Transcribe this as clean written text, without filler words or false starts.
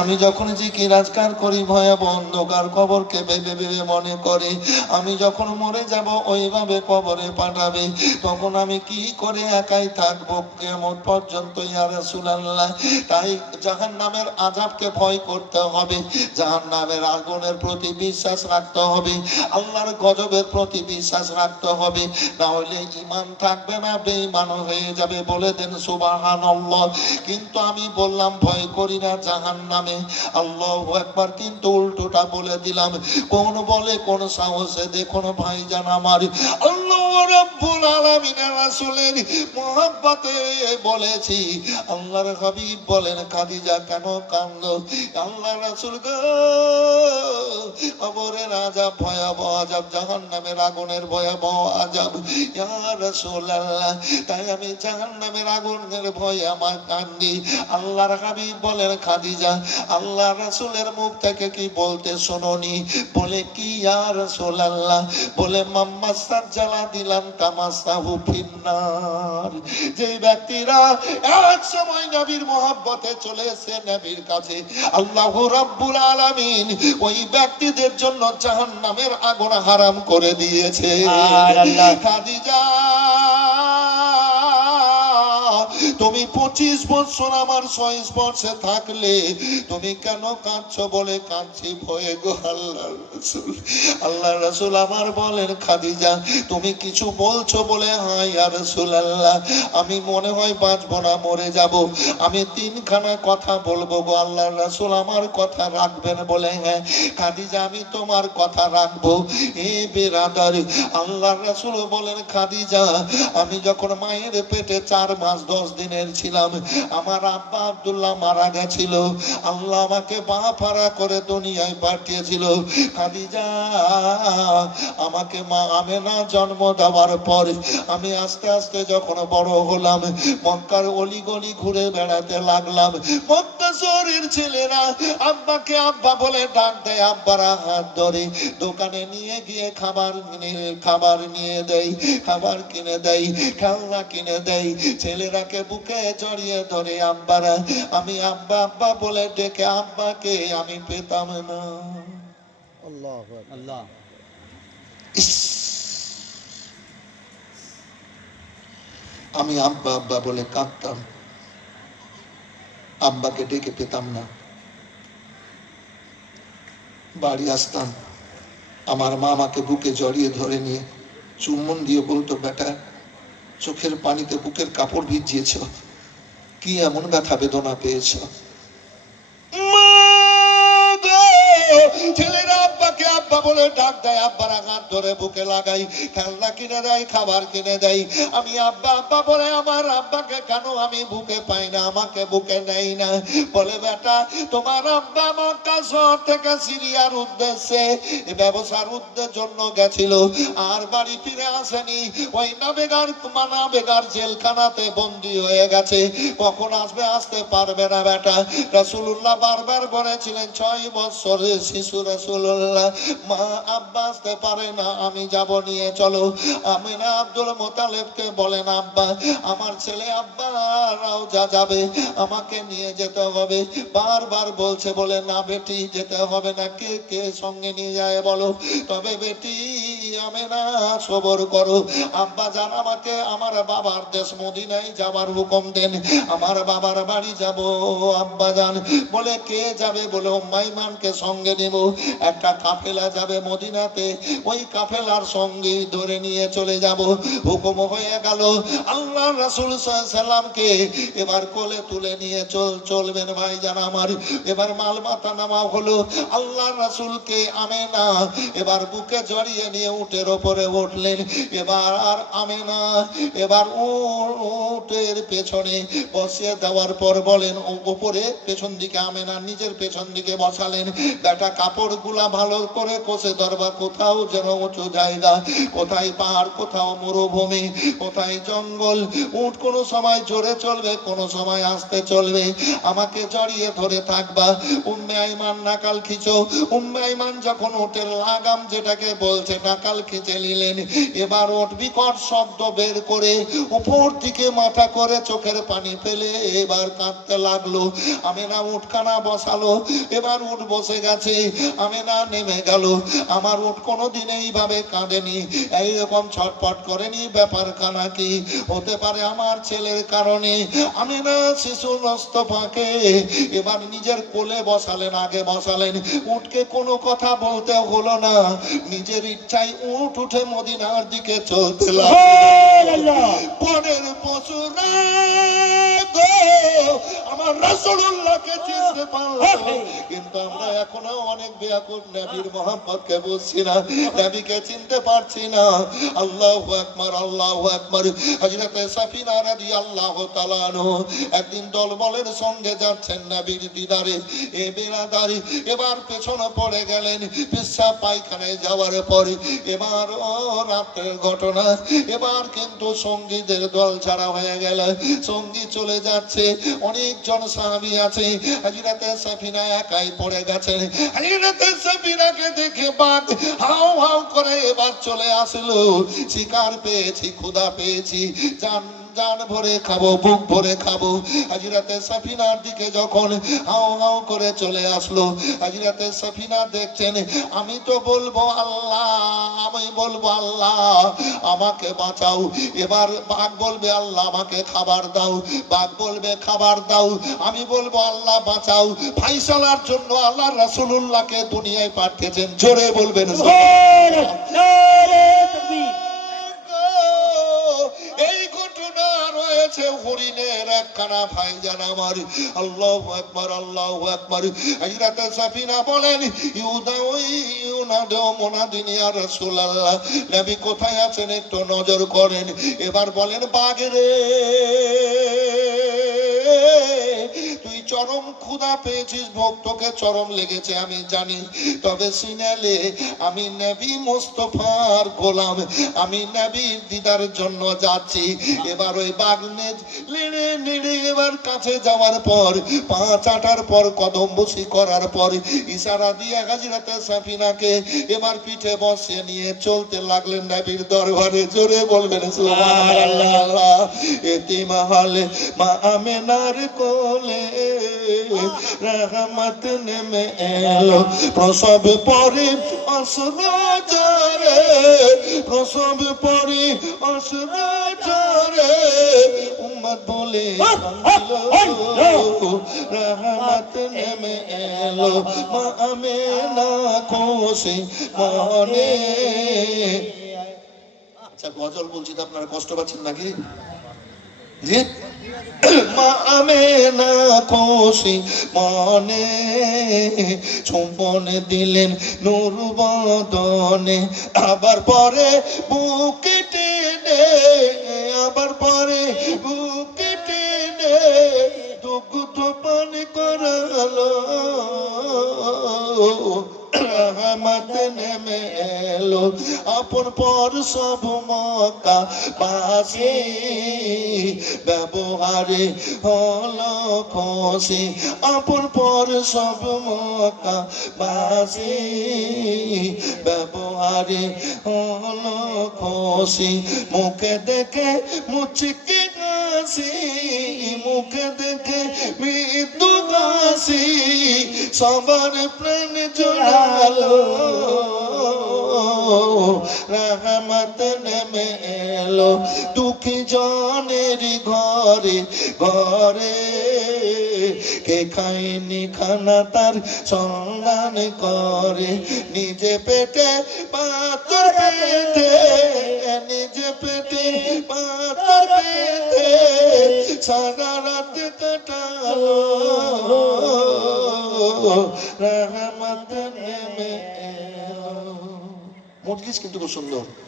আমি যখন জিকির আজকার করি ভয়াবহ অন্ধকার কবরকে ভেবে ভেবে মনে করে আমি যখন মরে যাব ওইভাবে কবরে পাঠাবে, তখন আমি কি করে একাই থাকবো কিয়ামত পর্যন্ত ইয়া রাসূলুল্লাহ। তাই জাহান্নামের আযাবকে ভয় করতে হবে, জাহান্নামের আগুনের প্রতি বিশ্বাস রাখতে হবে, আল্লাহর গজবের প্রতি বিশ্বাস রাখতে হবে, না হলে ঈমান থাকবে না, বেঈমান হয়ে যাবে। বলে দেন সুবহানাল্লাহ। কিন্তু আমি বললাম ভয় করি না জাহান্নামে, আল্লাহু আকবার, কিন্তু উল্টোটা বলে দিলাম। কোন বলে কোন সাহসে? দেখুন ভাইজান আমার, আল্লাহ রাব্বুল আলামিনের রাসূলের মহব্বতে বলেছি। আল্লাহর হাবিব বলেন খাদিজা কেন কাঁদো? আল্লাহ রাসূল গো, কবরের আযাব ভয়াবহ আযাব, জাহান্নামের আগুনের ভয়াবহ আযাব ইয়া রাসূলুল্লাহ। তাই আমি জাহান্নামের আগুনের ভয়ে আমার কান্দি। আল্লাহর হাবিব বলেন খাদিজা আল্লাহ রাসূলের মুখ থেকে কি বলতে শুনোনি? বলে কি ইয়া রাসূলুল্লাহ? বলে মাম্মাসাত জ্বালা দিলাম কামাসাহু ফিন্নার। যে ব্যক্তিরা এক সময় নবীর মহব্বতে চলে এসে নবীর কাছে, আল্লাহ রাব্বুল আলামিন ওই ব্যক্তিদের জন্য জাহান্নামের আগুন হারাম করে দিয়েছে। খাদিজা তুমি 25 বছর আমার সংস্পর্শে থাকলে তুমি কেন কাঁদছো? বলে কাঁদছি ভয়ে গো আল্লাহর রাসূল। আল্লাহর রাসূল আমার বলেন খাদিজা তুমি কিছু বলছো? বলে হ্যাঁ ইয়া রাসূলুল্লাহ, আমি মনে হয় বাঁচবো না, মরে যাব। আমি 3খানা কথা বলবো গো আল্লাহর রাসূল, আমার কথা রাখবেন? বলে হ্যাঁ। খাদিজা আমি তোমার কথা রাখবো। এ বেরাদার, আল্লাহর রাসূল বলেন খাদিজা আমি যখন মায়ের পেটে 4 মাস 10 দিনের ছিলাম, আমার আব্বা আব্দুল্লাহ মারা গেছিল। আল্লাহ আমাকে বাঁফারা করে দুনিয়ায় পাঠিয়েছিল। খাদিজা আমাকে মা আমেনা জন্ম দেওয়ার পর আমি আস্তে আস্তে যখন বড় হলাম, মক্কার অলিগলি ঘুরে বেড়াতে লাগলাম। মক্কা শহরের ছেলেরা আব্বাকে আব্বা বলে ডাক দেয়, আব্বারা হাত ধরে দোকানে নিয়ে গিয়ে খাবার নিয়ে দেয়, খাবার কিনে দেয়, খেলনা কিনে দেয়। ছেলেরাকে বুকে জড়িয়ে ধরে আব্বারা, আমি আব্বা আব্বা বলে ডেকে আব্বাকে আমি পেতাম না। আল্লাহু আল্লাহ। আমি আব্বা আব্বা বলে কাঁদতাম, আব্বাকে ডেকে পেতাম না। বাড়ি আসতাম, আমার মা আমাকে বুকে জড়িয়ে ধরে নিয়ে চুম্বন দিয়ে বলতো, বেটা চোখের পানিতে বুকের কাপড় ভিজিয়েছ, কি এমন ব্যথা বেদনা পেয়েছ? ছেলেরা আব্বাকে আব্বা বলে ডাক দেয়, আব্বারা হাত ধরে বুকে লাগাই, খেলনা কিনে দেয়, খাবার কিনে দেয়। আমি আব্বা আব্বা বলে আমার আব্বাকে কেন আমি বুকে পাই না, আমাকে বুকে নেই না? বলে বেটা তোমার আব্বা মক্কা শহর থেকে সিরিয়ার উদ্দেশ্যে ব্যবসার জন্য গেছিল, আর বাড়ি ফিরে আসেনি। ওই নাবেগার জেলখানাতে বন্দী হয়ে গেছে, কখন আসবে? আসতে পারবে না বেটা। রাসূলুল্লাহ বারবার বলেছিলেন 6 বছরের শিশু রাসূলুল্লাহ, মা আব্বা আসতে পারে না, আমি যাব, নিয়ে চলো। আমিনা আব্দুল মোতালেবকে বলেন আব্বা আমার ছেলে আব্বারাও যাবে, আমাকে নিয়ে যেতে হবে। বারবার বলছে, বলে না বেটি যেতে হবে না। কে কে সঙ্গে নিয়ে যায় বলো? তবে বেটি আমিনা সবর করো, আব্বা জান আমাকে আমার বাবার দেশ মদিনায় যাবার হুকুম দেন, আমার বাবার বাড়ি যাব আব্বা জান। বলে কে যাবে? বলে উম্মে ঈমানকে সঙ্গে নেব, একটা কাফেলা যাবে মদিনাতে, ওই কাফেলার সঙ্গে ধরে নিয়ে চলে যাব। হুকুম হয়ে গেল। আল্লাহ রাসূল সাল্লাল্লাহু আলাইহি সাল্লামকে এবার কোলে তুলে নিয়ে চলবেন ভাইজান আমার। এবার মাল মাথা নামা হলো। আল্লাহ রাসূলকে আমেনা এবার বুকে জড়িয়ে নিয়ে উটের ওপরে উঠলেন। এবার আর আমেনা এবার উটের পেছনে বসিয়ে দেওয়ার পর বলেন ওপরে পেছন দিকে আমেনা নিজের পেছন দিকে বসালেন। বেটা কাপড়গুলা ভালো করে কষে ধরবা, কোথাও যেন উঁচু জায়গা, কোথায় পাহাড়, কোথাও মরুভূমি, কোথায় জঙ্গল। উট কোনো সময় জোরে চলবে, কোনো সময় আস্তে চলবে, আমাকে জড়িয়ে ধরে থাকবা। উম্মে আইমান নাকাল খিচো। উম্মে আইমান যখন উটের লাগাম যেটাকে বলছে নাকাল খিচে নিলেন, এবার উট বিকট শব্দ বের করে উপর দিকে মাথা করে চোখের পানি ফেলে এবার কাঁদতে লাগলো। আমেনা উটখানা বসালো, এবার উট বসে গেছে, আমেনা নেমে গেল। আমার উট কোনোদিন এইভাবে কাঁদেনি, এইরকম ছটফট করেনি। ব্যাপারখানা কি হতে পারে? আমার ছেলের কারণে। আমেনা শিশু মোস্তফাকে এবার নিজের কোলে বসালেন, আগে বসালেন। উটকে কোনো কথা বলতে হলো না, নিজের ইচ্ছায় উট উঠে মদিনার দিকে চলতে লাগলো। পরের পশুরা গো আমার রাসূলুল্লাহকে চিনতে পারলো, কিন্তু আমরা এখনো অনেক বেয়াকুব, নবীর মোহাম্মদকে বুঝছি না, নবীকে চিনতে পারছি না। আল্লাহু আকবার, আল্লাহু আকবার। হযরত সাফিনা রাদিয়াল্লাহু তাআলা আনহু একদিন দলবলের সঙ্গে যাচ্ছেন নবীর দিদারে, এ বেরাদারি। এবার পেছনে পড়ে গেলেন পেশাব পায়খানায় যাওয়ার পরে। এবার ও রাতের ঘটনা, এবার কিন্তু সঙ্গীদের দল ছাড়া হয়ে গেল, সঙ্গী চলে যাচ্ছে, অনেকজন সাহাবী আছে। হযরত সাফিনা একাই পড়ে গেছেন। হযরত সাফিনাকে দেখে বাঘ হাউ হাউ করে এবার চলে আসলো। শিকার পেয়েছি, ক্ষুধা পেয়েছি, জান জান ভরে খাবো, বুক ভরে খাবো। হযরত সাফিনার দিকে যখন হাউ হাউ করে চলে আসলো, হযরত সাফিনা দেখছেন, আমি তো বলবো আল্লাহ, আমি বলবো আল্লাহ আমাকে বাঁচাও। এবার বাঘ বলবে আল্লাহ আমাকে খাবার দাও, বাঘ বলবে খাবার দাও। আমি বলবো আল্লাহ বাঁচাও। ফাইসালার জন্য আল্লাহ রাসূলুল্লাহকে দুনিয়ায় পাঠিয়েছেন। জোরে বলবেন এই ঘটনা রয়েছে হরিণের একখানা ভাইজান আমার। আল্লাহু আকবার, আল্লাহু আকবার। হযরত সাফিনা বলেন, ইউনাদু মুনাদিন ইয়া রাসূলুল্লাহ, নবী কোথায় আছেন একটু নজর করেন। এবার বলেন, বাঘ রে তুই চরম ক্ষুধা পেয়েছিস, ভক্তকে চরম লেগেছে আমি জানি, তবে সিনালে আমি নবী মুস্তাফার গোলাম, আমি নবীর দিদারের জন্য যাচ্ছি। এবার ওই বাঘ নেড়ে নেড়ে এবার কাছে যাওয়ার পর, পা চাটার পর, কদম বসি করার পর ইশারা দিয়ে হযরত সাফিনাকে এবার পিঠে বসিয়ে নিয়ে চলতে লাগলেন নবীর দরবারে। জোরে বলবেন সুবহানাল্লাহ। এতিমাহালে মা আমেনার কোলে রহমত নেমে এলো, প্রসব পরে অসরাজারে, প্রসব পরে অসরাজারে উম্মত বলে রহমত নেমে এলো, মা আমেনা খুশি মনে। আচ্ছা গজল বলছি তো আপনারা কষ্ট পাচ্ছেন নাকি? জি, মা আমেনা খুশি মনে চুম্বন দিলেন নূর বদনে। আবার পরে বুকে টেনে, আবার পরে বুকে টেনে দুগ্ধ পান করালো, রহমত নেমে এলো। আপন পর সব মক্কা বাসী, ব্যবহারে হলো খুশি। আপন পর সব মক্কা বাসী, ব্যবহারে হলো খুশি। মুখে দেখে মুচকি হাসি, মুখে দেখে মৃদু হাসি, সবার প্রাণ জোড়ালো, রহমত নেমে এলো। দুঃখী জনের ঘরে ঘরে, কে খায়নি খানা তার সন্ধান করে। নিজে পেটে পাথর পেটে, নিজে পেটে পাথর পেটে সারা রাত কাটালো, রহমত নেমে এলো। মজলিস কিন্তু খুব সুন্দর।